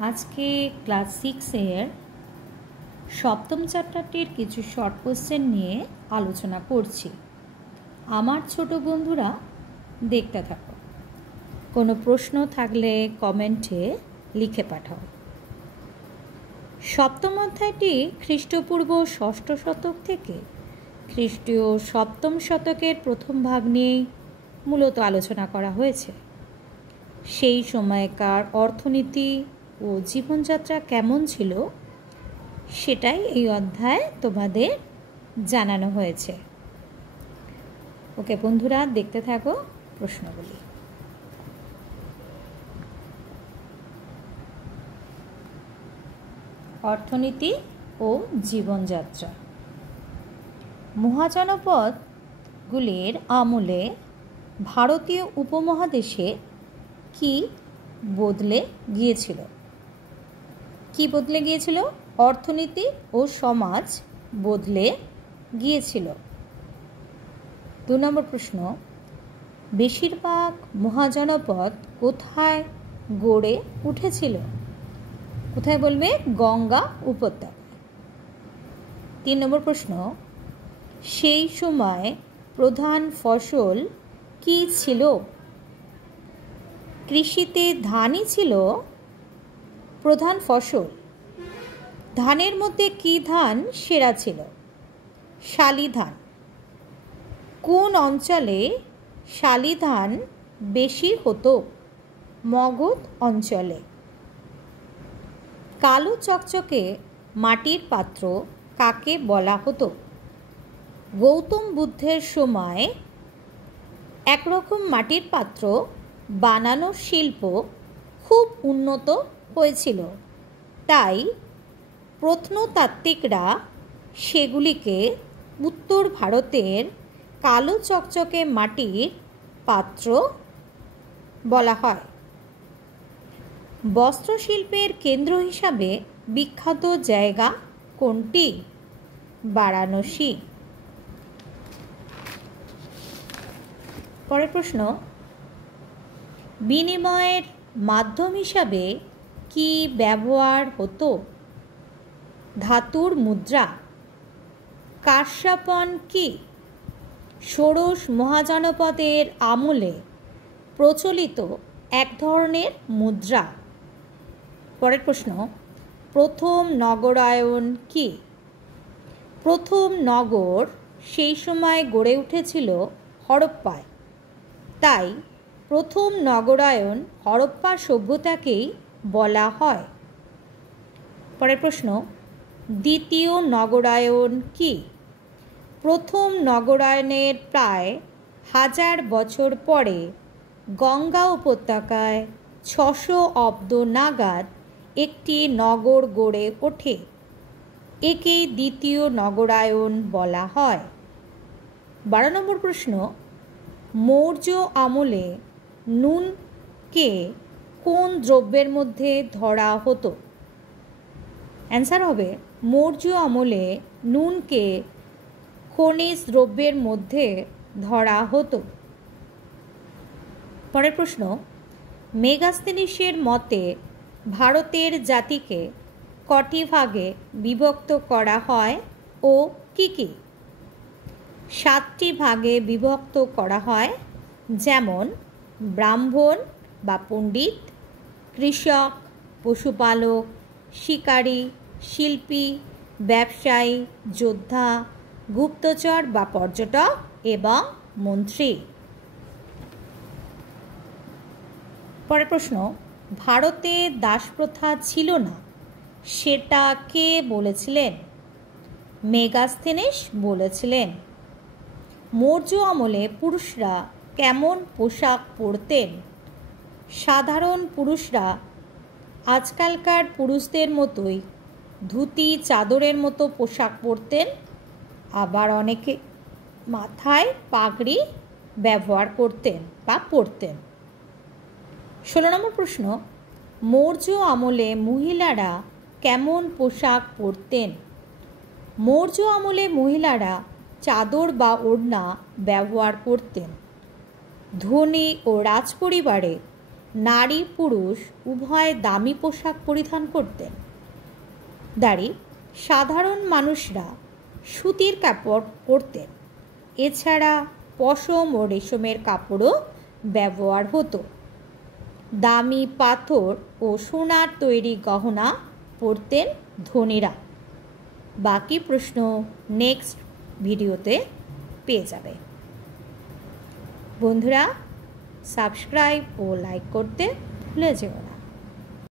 आज के क्लास 6 एर सप्तम चैप्टारটির কিছু শর্ট কোশ্চেন নিয়ে আলোচনা করছি। আমার ছোট বন্ধুরা দেখতে থাকো। কোনো প্রশ্ন থাকলে কমেন্টে লিখে পাঠাও। সপ্তম অধ্যায়টি খ্রিস্টপূর্ব ষষ্ঠ শতক থেকে খ্রিস্টীয় সপ্তম শতকের প্রথম ভাগ নিয়ে মূলত আলোচনা করা হয়েছে। সেই সময়কার অর্থনীতি ও জীবনযাত্রা কেমন ছিল সেটাই এই অধ্যায়ে তোমাদের জানানো হয়েছে। ওকে বন্ধুরা, দেখতে থাকো প্রশ্নগুলি। অর্থনীতি ও জীবনযাত্রা। মহাজনপদগুলির আমলে ভারতীয় উপমহাদেশে কি বদলে গিয়েছিল? কি বদলে গিয়েছিল? অর্থনীতি ও সমাজ বদলে গিয়েছিল। 2 নম্বর প্রশ্ন, বেশিরভাগ মহাজনপদ কোথায় গড়ে উঠেছিল? কোথায় বলবে? গঙ্গা উপত্যকায়। 3 নম্বর প্রশ্ন, সেই সময় প্রধান ফসল কি ছিল? কৃষিতে ধানই ছিল প্রধান ফসল। ধানের মধ্যে কি ধান সেরা ছিল? শালি ধান। কোন অঞ্চলে শালি ধান বেশি হতো? মগধ অঞ্চলে। কালো চকচকে মাটির পাত্র কাকে বলা হতো? গৌতম বুদ্ধের সময় একরকম মাটির পাত্র বানানোর শিল্প খুব উন্নত হয়েছিল, তাই প্রত্নতাত্ত্বিকরা সেগুলিকে উত্তর ভারতের কালো চকচকে মাটির পাত্র বলা হয়। বস্ত্রশিল্পের কেন্দ্র হিসাবে বিখ্যাত জায়গা কোনটি? বারাণসী। পরের প্রশ্ন, বিনিময়ের মাধ্যম হিসাবে কি ব্যবহার হতো? ধাতুর মুদ্রা। কাশ্যপন কি? ষোড়শ মহাজনপদের আমলে প্রচলিত এক ধরনের মুদ্রা। পরের প্রশ্ন, প্রথম নগরায়ন কি? প্রথম নগর সেই সময় গড়ে উঠেছিল হরপ্পায়, তাই প্রথম নগরায়ন হরপ্পা সভ্যতাকেই বলা হয়। পরের প্রশ্ন, দ্বিতীয় নগরায়ন কি? প্রথম নগরায়নের প্রায় 1000 বছর পরে গঙ্গা উপত্যকায় 600 অব্দ নাগাদ একটি নগর গড়ে ওঠে। একেই দ্বিতীয় নগরায়ন বলা হয়। 12 নম্বর প্রশ্ন, মৌর্য আমলে নুনকে কোন দ্রব্যের মধ্যে ধরা হতো? অ্যান্সার হবে মৌর্য আমলে নুনকে খনিজ দ্রব্যের মধ্যে ধরা হতো। পরের প্রশ্ন, মেগাস্থেনিসের মতে ভারতের জাতিকে কটি ভাগে বিভক্ত করা হয় ও কি কি? 7টি ভাগে বিভক্ত করা হয়, যেমন ব্রাহ্মণ বা পণ্ডিত, কৃষক, পশুপালক, শিকারী, শিল্পী, ব্যবসায়ী, যোদ্ধা, গুপ্তচর বা পর্যটক এবং মন্ত্রী। পরের প্রশ্ন, ভারতে দাসপ্রথা ছিল না, সেটা কে বলেছিলেন? মেগাস্থেনিস বলেছিলেন। মৌর্য আমলে পুরুষরা কেমন পোশাক পরতেন? সাধারণ পুরুষরা আজকালকার পুরুষদের মতোই ধুতি চাদরের মতো পোশাক পরতেন, আবার অনেকে মাথায় পাগড়ি ব্যবহার করতেন বা পরতেন। 16 নম্বর প্রশ্ন, মৌর্য আমলে মহিলারা কেমন পোশাক পরতেন? মৌর্য আমলে মহিলারা চাদর বা ওড়না ব্যবহার করতেন। ধনী ও রাজপরিবারে নারী পুরুষ উভয় দামি পোশাক পরিধান করতেন। সাধারণ মানুষরা সুতির কাপড় পরতেন। এছাড়া পশম ও রেশমের কাপড়ও ব্যবহার হতো। দামি পাথর ও সোনার তৈরি গহনা পরতেন ধনীরা। বাকি প্রশ্ন নেক্সট ভিডিওতে পেয়ে যাবে। বন্ধুরা, সাবস্ক্রাইব ও লাইক করতে ভুলে যেও না।